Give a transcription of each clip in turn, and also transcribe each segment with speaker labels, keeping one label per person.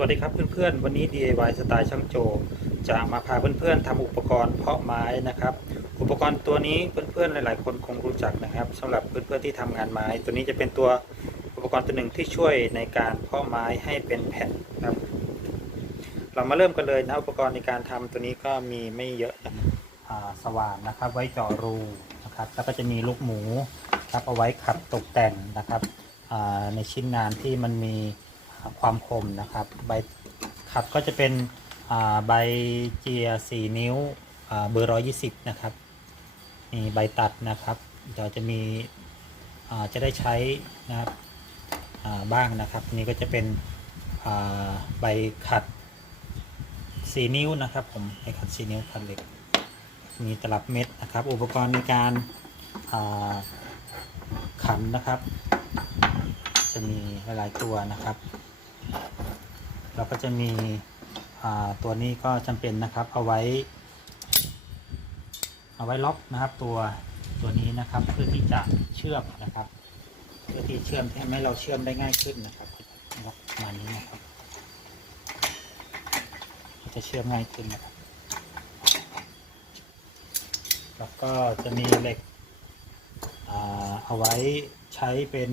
Speaker 1: วัสดีครับเพื่อนๆ วันนี้ DIY สไตล์ช่างโจ จะมาพาเพื่อนๆทำอุปกรณ์เพาะไม้นะครับ อุปกรณ์ตัวนี้เพื่อนๆหลายๆ คนคงรู้จักนะครับสำหรับเพื่อนๆที่ทำงานไม้ ตัวนี้จะเป็นตัวอุปกรณ์ตัวหนึ่งที่ช่วยในการเพาะไม้ให้เป็นแผ่นครับ เรามาเริ่มกันเลยนะอุปกรณ์ในการทำตัวนี้ก็มีไม่เยอะนะสว่านนะครับ ไว้เจาะรูนะครับ แล้วก็จะมีลูกหมูครับเอาไว้ขัดตกแต่งนะครับในชิ้นงานที่มันมี ความคมนะครับ ใบขัดก็จะเป็นใบเจียสี่นิ้วเบอร์ร้อยี่สิบนะครับ มีใบตัดนะครับเดี๋ยวจะมีจะได้ใช้นะครับบ้างนะครับ นี่ก็จะเป็นใบขัดสี่นิ้วนะครับ ผมใบขัดสี่นิ้วขัดเหล็ก มีตลับเม็ดนะครับ อุปกรณ์ในการาขันนะครับ จะมีหลายตัวนะครับ เราก็จะมีตัวนี้ก็จำเป็นนะครับ เอาไว้ เอาไว้ล็อกนะครับ ตัวตัวนี้นะครับ เพื่อที่จะเชื่อมนะครับ เพื่อที่เชื่อมให้ให้เราเชื่อมได้ง่ายขึ้นนะครับล็อกมานี้นะครับจะเชื่อมง่ายขึ้นนะครับ แล้วก็จะมีเหล็กเอาไว้ใช้เป็น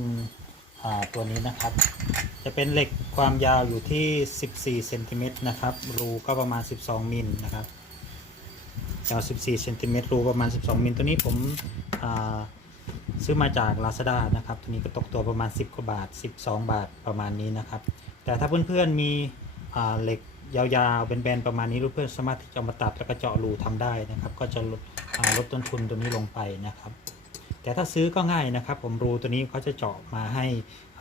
Speaker 1: ตัวนี้นะครับ จะเป็นเหล็กความยาวอยู่ที่ 14เซนติเมตรนะครับ รูก็ประมาณ 12มิลนะครับยาว 14เซนติเมตรรูประมาณ 12มิลตัวนี้ผมซื้อมาจาก Lazada นะครับ ตัวนี้ก็ตกตัวประมาณ 10 กว่าบาท 12 บาทประมาณนี้นะครับ แต่ถ้าเพื่อนๆมีเหล็กยาวๆเป็นแบนประมาณนี้เพื่อนสามารถที่จะมาตัดแล้วก็เจาะรูทำได้นะครับ ก็จะลดลดต้นทุนตัวนี้ลงไปนะครับ แต่ถ้าซื้อก็ง่ายนะครับ ผมรูตัวนี้เขาจะเจาะมาให้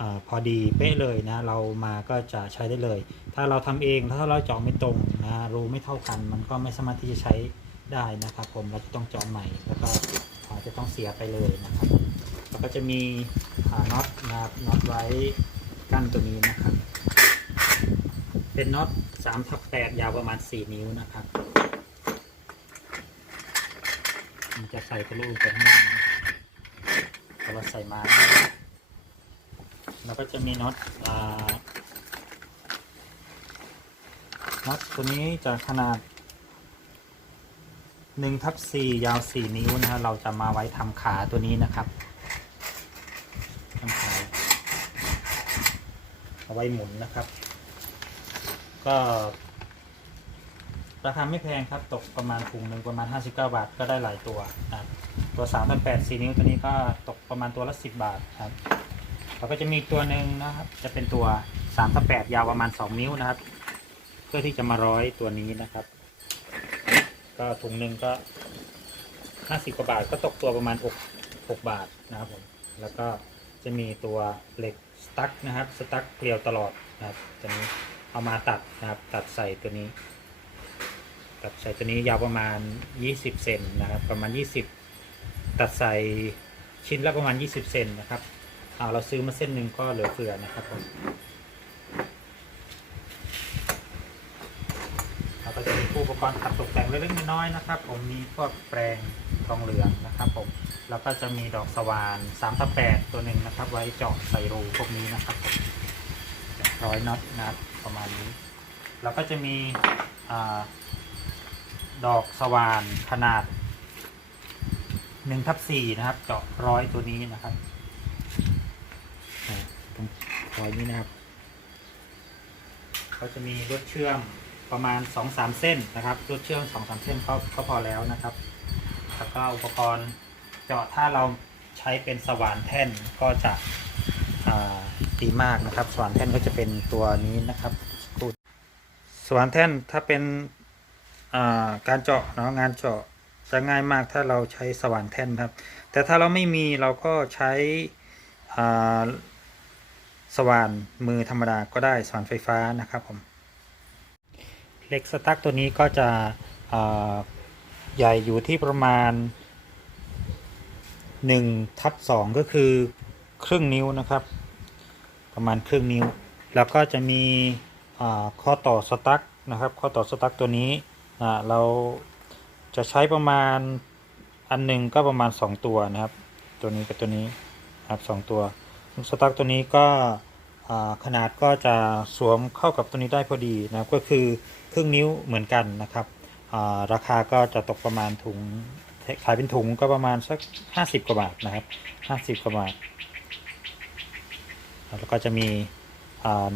Speaker 1: อพอดีเป๊ะเลยนะเรามาก็จะใช้ได้เลย ถ้าเราทำเองถ้าเราเจาะไม่ตรงนะรูไม่เท่ากัน มันก็ไม่สามารถที่จะใช้ได้นะครับผมเราจะต้องเจาะใหม่แล้วก็อาจจะต้องเสียไปเลยนะครับแล้วก็จะมีอ่าน็อตนะครับน็อตไว้กั้นตัวนี้นะครับ เป็นน็อต3ทับ8ยาวประมาณ 4 นิ้วนะครับมันจะใส่ทะลุไปข้างล่างนะแต่ว่าใส่มา แล้วก็จะมีน็อตน็อตตัวนี้จะขนาด1ทับ4ยาว 4 นิ้วนะฮะเราจะมาไว้ทำขาตัวนี้นะครับทำขาเอาไว้หมุนนะครับ ก็ราคาไม่แพงครับ ตกประมาณถุงหนึ่งประมาณ 59 บาทก็ได้หลายตัวนะครับตัว3 8 4 นิ้วตัวนี้ก็ตกประมาณตัวละ 10 บาทครับ แล้วก็จะมีตัวหนึ่งนะครับ จะเป็นตัว3 8ยาวประมาณ 2 นิ้วนะครับ เพื่อที่จะมาร้อยตัวนี้นะครับ ก็ถุงหนึ่งก็ 50กว่าบาทก็ตกตัวประมาณ6 6บาทนะครับผมแล้วก็จะมีตัวเหล็กสตั๊กนะครับสตั๊กเกลียวตลอดนะครับตัวนี้เอามาตัดนะครับ ตัดใส่ตัวนี้ ตัดใส่ตัวนี้ยาวประมาณ 20เซนนะครับ ประมาณ 20 ตัดใส่ชิ้นละประมาณ 20เซนนะครับ เอาเราซื้อมาเส้นหนึ่งก็เหลือเฟือนะครับผมเราก็จะมีอุปกรณ์ขัดตกแต่งเล็กๆน้อยๆนะครับ ผมมีพวกแปรงทองเหลืองนะครับ ผมแล้วก็จะมีดอกสว่าน3ทับ8ตัวหนึ่งนะครับ ไว้เจาะใส่รูพวกนี้นะครับผมร้อยน็อตนะครับประมาณนี้แล้วก็จะมีอดอกสว่านขนาด1ทับ4นะครับ เจาะร้อยตัวนี้นะครับ รงร้อยนี้นะครับเขาจะมีรถเชื่อมประมาณ2-3เส้นนะครับรถเชื่อม2-3เส้นก็ก็พอแล้วนะครับแล้วก็อุปกรณ์เจาะถ้าเราใช้เป็นสว่านแท่นก็จะดีมากนะครับ สว่านแท่นก็จะเป็นตัวนี้นะครับสว่านแท่นถ้าเป็นาการเจาะเนาะงานเจาะจะง่ายมากถ้าเราใช้สว่านแท่นครับ แต่ถ้าเราไม่มีเราก็ใช้ สว่านมือธรรมดาก็ได้สว่านไฟฟ้านะครับผมเหล็กสตั๊กตัวนี้ก็จะใหญ่อยู่ที่ประมาณ1ทับ2ก็คือครึ่งนิ้วนะครับ ประมาณครึ่งนิ้ว แล้วก็จะมีข้อต่อสตั๊กนะครับ ข้อต่อสตั๊กตัวนี้เราจะใช้ประมาณอันหนึ่งก็ประมาณ 2 ตัวนะครับ ตัวนี้กับตัวนี้ครับสองตัว สตั๊กตัวนี้ก็ขนาดก็จะสวมเข้ากับตัวนี้ได้พอดีนะก็คือครึ่งนิ้วเหมือนกันนะครับราคาก็จะตกประมาณถุงขายเป็นถุงก็ประมาณสัก 50 กว่าบาทนะครับ 50 กว่าบาท แล้วก็จะมี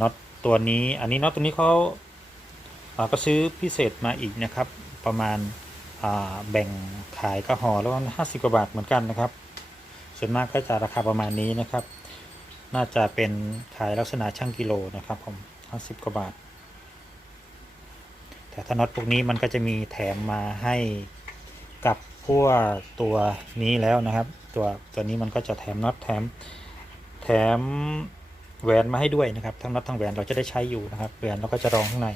Speaker 1: น็อตตัวนี้ อันนี้น็อตตัวนี้เขาอ่าก็ซื้อพิเศษมาอีกนะครับ ประมาณาแบ่งขายก็ห่อแล้วก็ห้าสิบกว่าบาทเหมือนกันนะครับ ส่วนมากก็จะราคาประมาณนี้นะครับ น่าจะเป็นขายลักษณะช่างกิโลนะครับผมห้าสิบกว่าบาท แต่ถ้าน็อตพวกนี้มันก็จะมีแถมมาให้กับพวกตัวนี้แล้วนะครับ ตัวตัวนี้มันก็จะแถมน็อตแถมแถมแหวนมาให้ด้วยนะครับ ทั้งน็อตทั้งแหวนเราจะได้ใช้อยู่นะครับแหวนเราก็จะรองข้างใน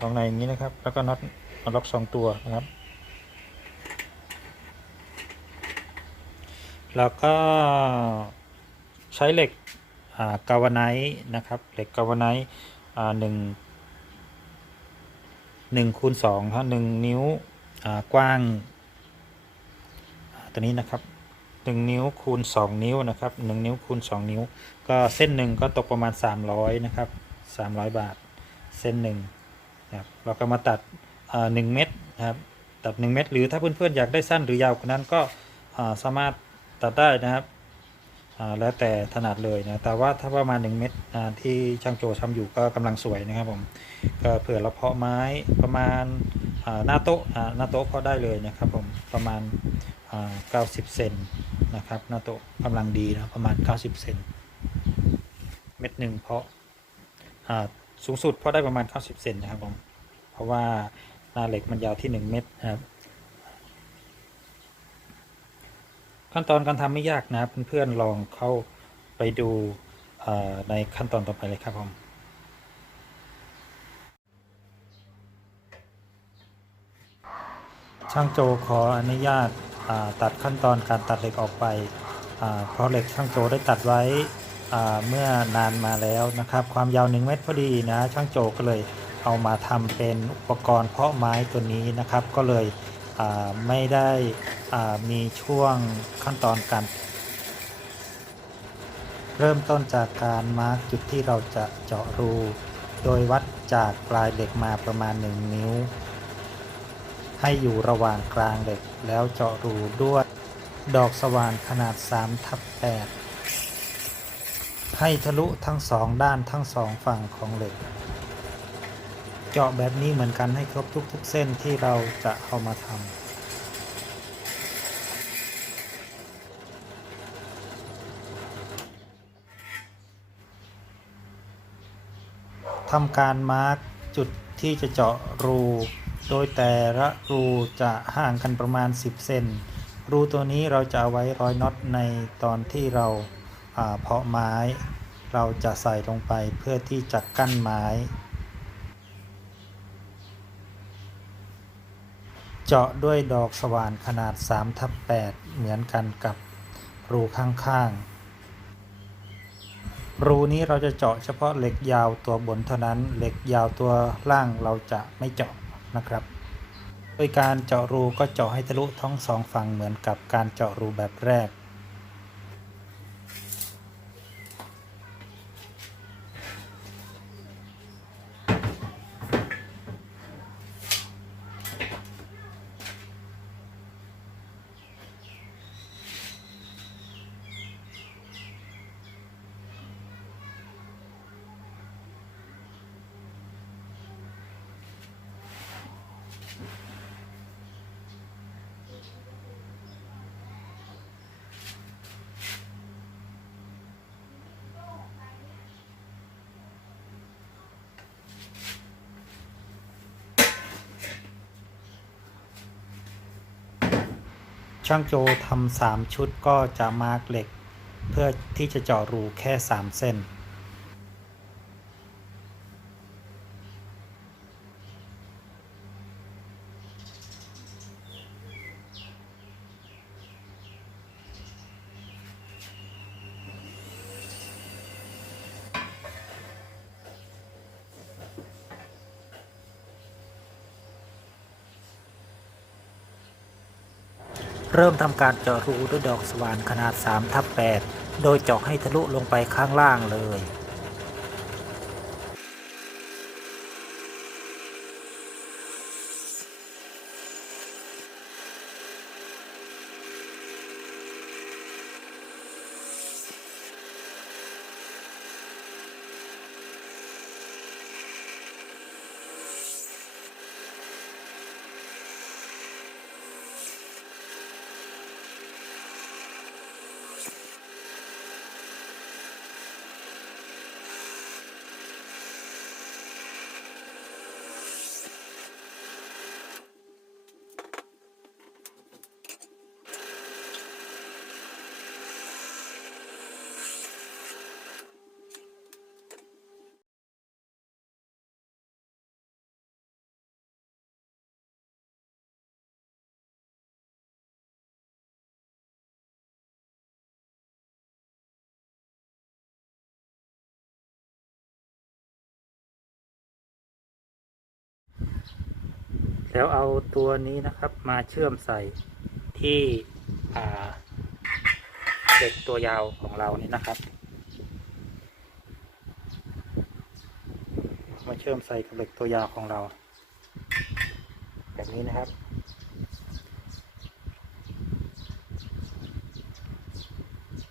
Speaker 1: รองในอย่างนี้นะครับ แล้วก็น็อตน็อตล็อกสองตัวนะครับ แล้วก็ ใช้เหล็กกาวาไนท์นะครับ เหล็กกาวาไนท์หนึ่งหนึ่งคูณสองครับหนึ่งนิ้วกว้าง ตัวนี้นะครับหนึ่งนิ้วคูณสองนิ้วนะครับหนึ่งนิ้วคูณสองนิ้ว ก็เส้นหนึ่งก็ตกประมาณสามร้อยนะครับสามร้อยบาท เส้นหนึ่งครับเราก็มาตัดหนึ่งเม็ดนะครับตัดหนึ่งเม็ดหรือถ้าเพื่อนๆอยากได้สั้นหรือยาวกว่านั้นก็สามารถตัดได้นะครับ แล้วแต่ถนัดเลยนะแต่ว่าถ้าประมาณ 1 เม็ดที่ช่างโจทำอยู่ก็กำลังสวยนะครับผมก็เผื่อเราเพาะไม้ประมาณหน้าโต๊ะหน้าโต๊ะเพาะได้เลยนะครับผมประมาณอ่า90 เซนนะครับหน้าโต๊ะกำลังดีนะประมาณ 90 เซนเม็ดหนึ่งเพาะสูงสุดเพาะได้ประมาณ 90 เซนนะครับผมเพราะว่าหน้าเหล็กมันยาวที่ 1 เม็ดนะครับ ขั้นตอนการทำไม่ยากนะครับเพื่อนๆลองเข้าไปดูในขั้นตอนต่อไปเลยครับผมช่างโจขออนุญาตาตัดขั้นตอนการตัดเหล็กออกไปเพราะเหล็กช่างโจได้ตัดไว้เมื่อนานมาแล้วนะครับ ความยาว1เมตรพอดีนะช่างโจก็เลยเอามาทำเป็นอุปกรณ์เพาะไม้ตัวนี้นะครับ ก็เลยไม่ได้ มีช่วงขั้นตอนการ เริ่มต้นจากการมาร์กจุดที่เราจะเจาะรู โดยวัดจากปลายเหล็กมาประมาณ 1 นิ้ว ให้อยู่ระหว่างกลางเหล็กแล้วเจาะรูด้วยดอกสว่านขนาด3ทับ8ให้ทะลุทั้งสองด้านทั้งสองฝั่งของเหล็ก เจาะแบบนี้เหมือนกันให้ครบทุกๆเส้นที่เราจะเอามาทำ ทำการมาร์กจุดที่จะเจาะรู โดยแต่ละรูจะห่างกันประมาณ 10 เซน รูตัวนี้เราจะเอาไว้ร้อยน็อตในตอนที่เราอ่าเพาะไม้ เราจะใส่ลงไปเพื่อที่จะกั้นไม้ เจาะด้วยดอกสว่านขนาด3ทับ8เหมือนกันกับรูข้างๆ รูนี้เราจะเจาะเฉพาะเหล็กยาวตัวบนเท่านั้น เหล็กยาวตัวล่างเราจะไม่เจาะนะครับ โดยการเจาะรูก็เจาะให้ทะลุทั้งสองฝั่งเหมือนกับการเจาะรูแบบแรก ช่างโจทำสามชุดก็จะมาร์กเหล็ก เพื่อที่จะเจาะรูแค่ 3 เส้น เริ่มทำการเจาะรูด้วยดอกสว่านขนาด3ทับ8โดยเจาะให้ทะลุลงไปข้างล่างเลย แล้วเอาตัวนี้นะครับมาเชื่อมใส่ที่เหล็กตัวยาวของเรานี่นะครับ มาเชื่อมใส่กับเหล็กตัวยาวของเรา แบบนี้นะครับ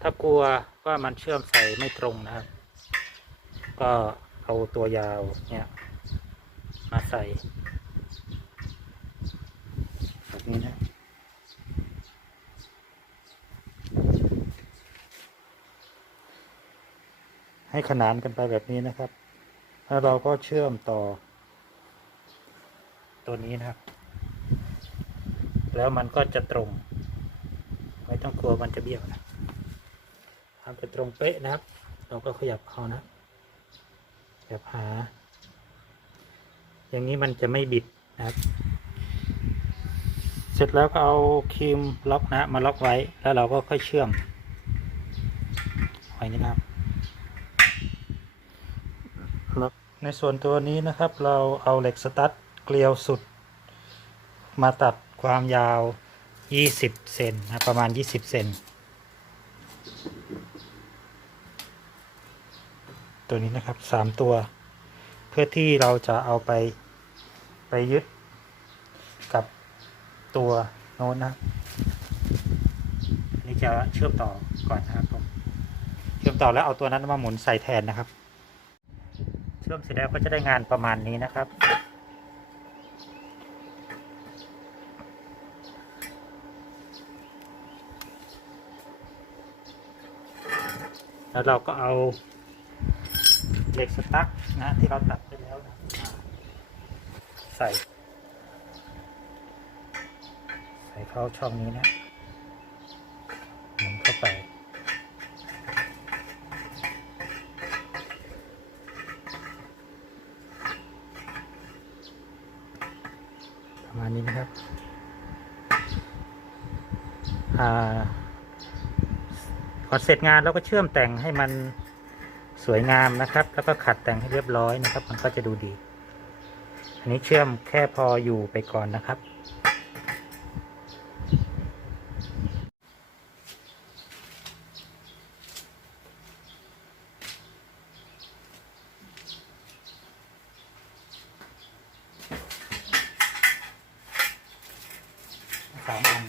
Speaker 1: ถ้ากลัวว่ามันเชื่อมใส่ไม่ตรงนะครับ ก็เอาตัวยาวเนี่ย มาใส่ แบบนี้นะ ให้ขนานกันไปแบบนี้นะครับ แล้วเราก็เชื่อมต่อ ตัวนี้นะครับ แล้วมันก็จะตรง ไม่ต้องกลัวมันจะเบี้ยวนะทำเป็นตรงเป๊ะนะครับ เราก็ขยับเอานะขยับหา อย่างนี้มันจะไม่บิดนะครับ เสร็จแล้วก็เอาครีมล็อกนะมาล็อกไว้ แล้วเราก็ค่อยเชื่อมไว้นี่นะครับแล้ว ในส่วนตัวนี้นะครับเราเอาเหล็กสตั๊ดเกลียวสุด มาตัดความยาว 20 เซนนะประมาณ 20 เซนตัวนี้นะครับ 3 ตัว เพื่อที่เราจะเอาไปไปยึดกับตัวโน้นนะนนี้จะเชื่อมต่อก่อนนะครับผมเชื่อมต่อแล้วเอาตัวนั้นมาหมุนใส่แทนนะครับ เชื่อมเสร็จแล้วก็จะได้งานประมาณนี้นะครับ แล้วเราก็เอาเหล็กสตั๊กนะที่เราตัดไปแล้วนะใส่ ใส่เข้าช่องนี้นะหมุนเข้าไป ประมาณ นี้นะครับอพอเสร็จงานเราก็เชื่อมแต่งให้มันสวยงามนะครับ แล้วก็ขัดแต่งให้เรียบร้อยนะครับ มันก็จะดูดี อันนี้เชื่อมแค่พออยู่ไปก่อนนะครับ สามอัน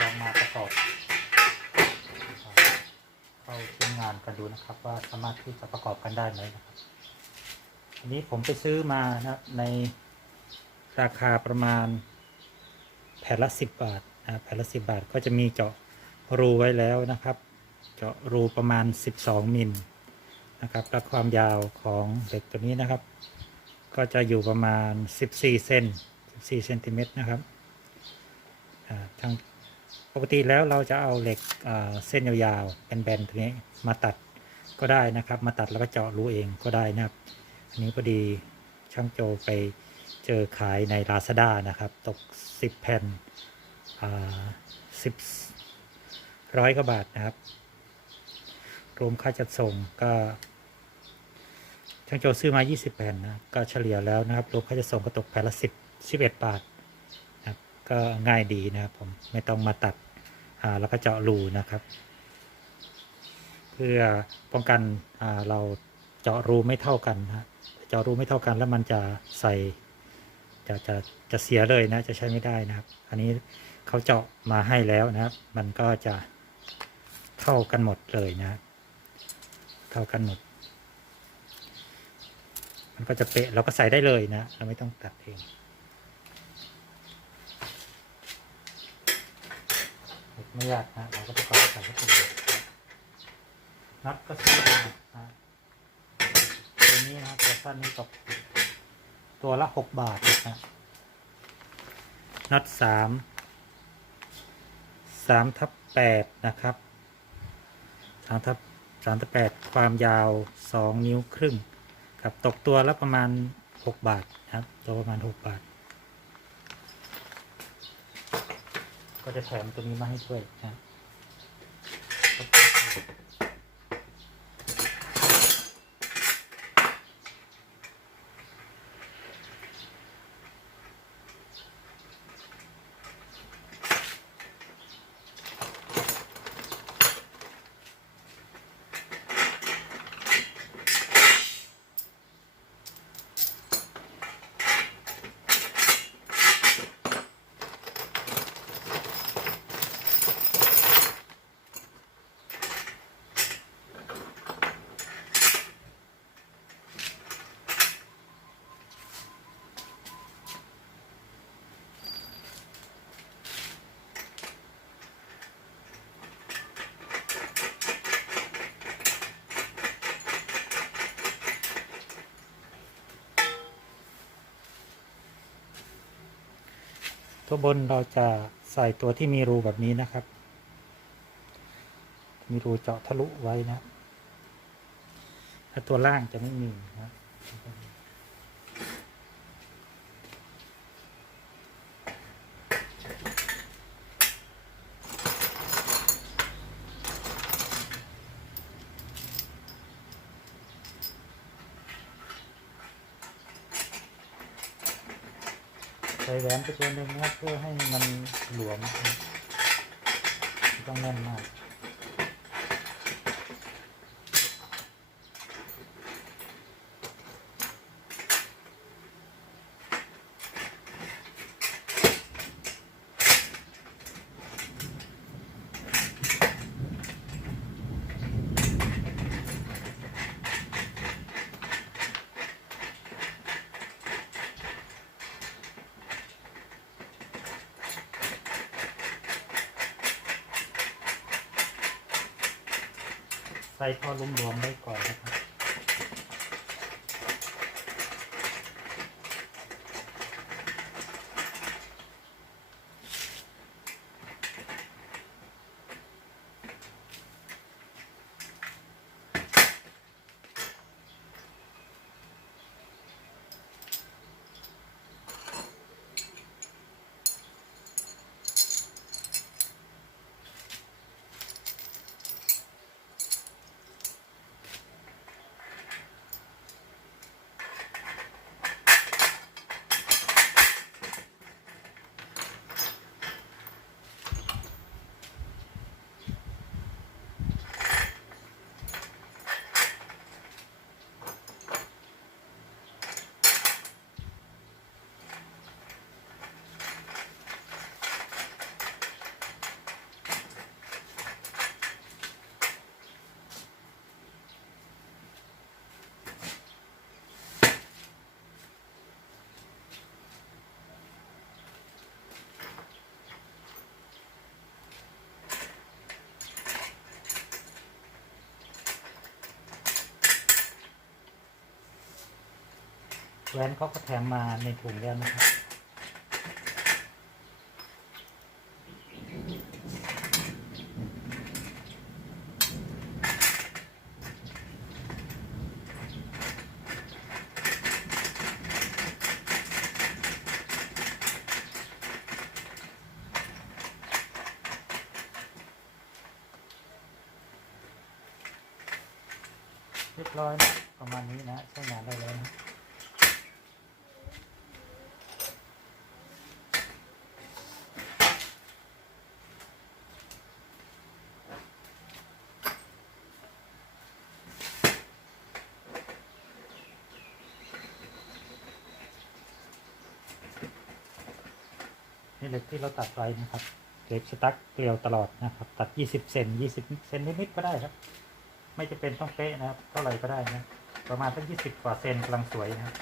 Speaker 1: ลองมาประกอบ เข้าเชื่อม งานกันดูนะครับ ว่าสามารถที่จะประกอบกันได้ไหมนะครับ อันนี้ผมไปซื้อมานะครับในราคาประมาณแผ่นละสิบบาทนะแผ่นละสิบบาทก็จะมีเจาะรูไว้แล้วนะครับ เจาะรูประมาณ 12 มิลนะครับและความยาวของเหล็กตัวนี้นะครับ ก็จะอยู่ประมาณ 14 เซน14เซนติเมตรนะครับทาง ปกติแล้วเราจะเอาเหล็กเส้นยาวๆแบนๆตัวนี้มาตัดก็ได้นะครับ มาตัดแล้วก็เจาะรูเองก็ได้นะครับ อันนี้พอดีช่างโจไปเจอขายใน Lazada นะครับ ตก 10 แผ่นอ่า10ร้อยกว่าบาทนะครับ รวมค่าจัดส่งก็ช่างโจซื้อมา 20 แผ่นนะก็เฉลี่ยแล้วนะครับ รวมค่าจัดส่งก็ตกแผ่นละ 10 11 บาท ก็ง่ายดีนะครับผมไม่ต้องมาตัดอ่าแล้วก็เจาะรูนะครับ เพื่อป้องกันเราเจาะรูไม่เท่ากันนะเจาะรูไม่เท่ากันแล้วมันจะใส่จะจะจะเสียเลยนะจะใช้ไม่ได้นะครับ อันนี้เขาเจาะมาให้แล้วนะครับ มันก็จะเท่ากันหมดเลยนะเท่ากันหมด มันก็จะเป๊ะเราก็ใส่ได้เลยนะ เราไม่ต้องตัดเอง ไม่ยากนะเราก็ประกอบใส่เข้าไปเลยนัดก็ซื้อมานะตัวนี้นะตัวสั้นนี้ตกตัวละหกบาทนะนัดสามสามทับแปดนะครับสามทับสามทับแปดความยาวสองนิ้วครึ่งครับตกตัวละประมาณหกบาทนะครับตัวประมาณหกบาท ก็จะแถมตัวนี้มาให้ด้วยนะ ตัวบนเราจะใส่ตัวที่มีรูแบบนี้นะครับ มีรูเจาะทะลุไว้นะถ้าตัวล่างจะไม่มีนะ ส่แหวนไปตัวหนึ่งนะครับเพื่อให้มันหลวม ต้องแน่นมาก ใส่พอรวมๆไว้ก่อนนะครับ วนเขาก็แถมมาในถุงแล้วนะครับ เรียบร้อยนะประมาณนี้นะใช้งานได้แล้วนะ นี่เหล็กที่เราตัดไว้นะครับเก็บสตั๊กเกลียวตลอดนะครับ ตัด 20เซน20เซนนิดๆก็ได้ครับ ไม่จะเป็นต้องเป๊ะนะครับเท่าไหร่ก็ได้นะประมาณสัก20 กว่าเซนกำลังสวยนะครับ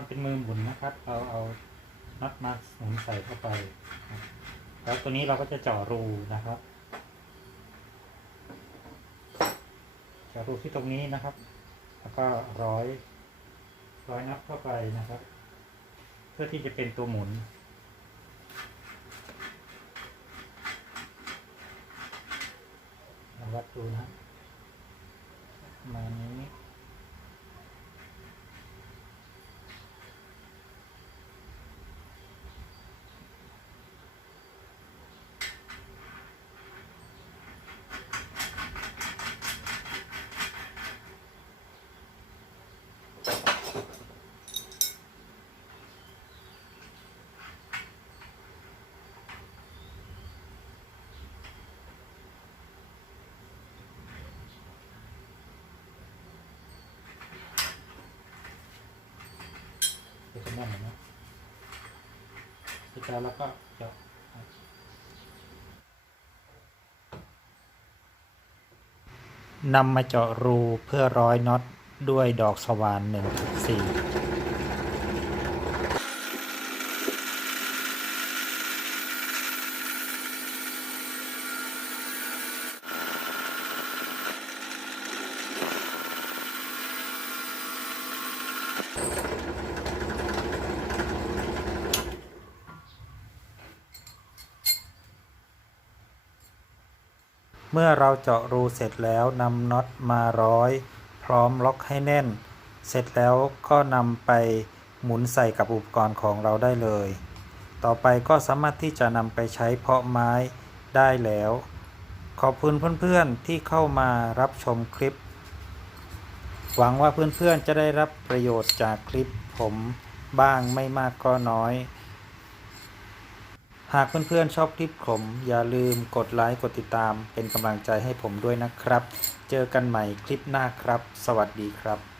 Speaker 1: ทำเป็นมือหมุนนะครับ เราเอาน็อตมาหมุนใส่เข้าไปแล้วตัวนี้เราก็จะเจาะรูนะครับเจาะรูที่ตรงนี้นะครับ แล้วก็ร้อย ร้อยนับเข้าไปนะครับ เพื่อที่จะเป็นตัวหมุนวัดดูนะมานี้ นั่นนะเสร็จแล้วก็เจาะนำมาเจาะรูเพื่อร้อยน็อตด้วยดอกสว่านหนึ่งสี่ มื่อเราเจาะรูเสร็จแล้วนำน็อตมาร้อย พร้อมล็อกให้แน่น เสร็จแล้วก็นำไปหมุนใส่กับอุปกรณ์ของเราได้เลย ต่อไปก็สามารถที่จะนำไปใช้เพาะไม้ได้แล้ว ขอบคุณเพื่อนๆที่เข้ามารับชมคลิป หวังว่าเพื่อนๆจะได้รับประโยชน์จากคลิปผมบ้างไม่มากก็น้อย หากเพื่อนๆชอบคลิปผม อย่าลืมกดไลค์กดติดตามเป็นกำลังใจให้ผมด้วยนะครับ เจอกันใหม่คลิปหน้าครับ สวัสดีครับ